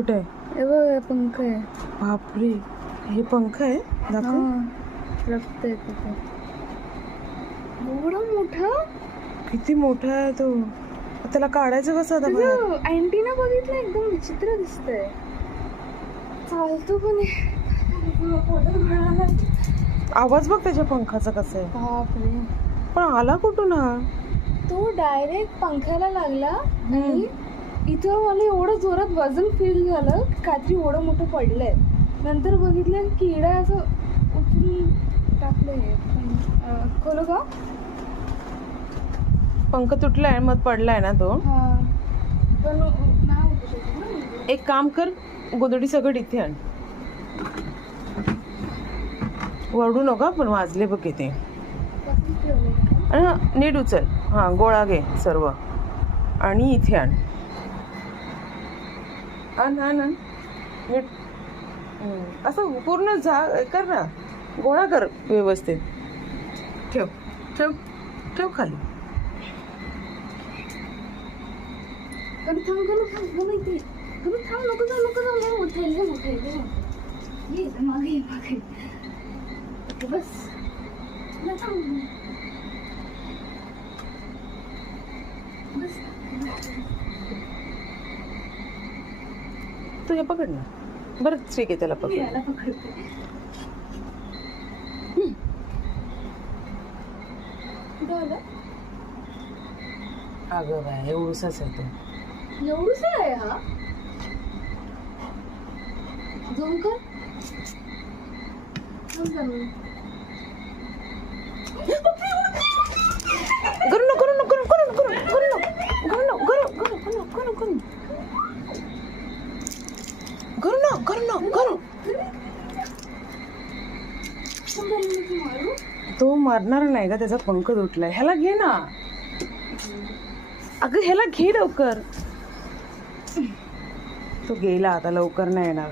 कुठे आहे? हे बघ पंख आहे. बापरे, हे पंख आहे? दाखव. रक्त आहे तिथे. एवढा मोठा. किती मोठा आहे तो. त्याला काढायचं कसं आता बाहेर? अँटीना बघितलं, एकदम विचित्र दिसतंय. चालतो पण आवाज बघ त्याच्या पंखाचा कसा आहे. बापरे. पण आला कुठून हा? तो डायरेक्ट पंख्याला लागला आणि इथं मला एवढं जोरात वजन फील झालं की काहीतरी एवढं मोठं पडलंय. नंतर बघितलं किडा असं उचलून टाकलंय. खोलो का? पंख तुटलाय मग पडलाय ना तो. पण नाही उठू शकत ना. एक काम कर, गोदडी सगळं इथे आण. वरडू नका, पण वाजले बघ किती. नीट उचल. हां, गोळा घे सर्व आणि इथे आण. आण आण आण नीट. असं पूर्ण कर ना, गोळा कर व्यवस्थित. ठेव ठेव ठेव खाली. तू हे पकड ना. बरं ठीक आहे, त्याला पकड. अगं बाय, एवढूसाच आहे तो. एवढंच आहे हा. झूम कर. तो मारणार नाही का, त्याचा पंख तुटलाय. ह्याला घे ना. अगं ह्याला घे लवकर. तो गेला आता, लवकर नाही येणार.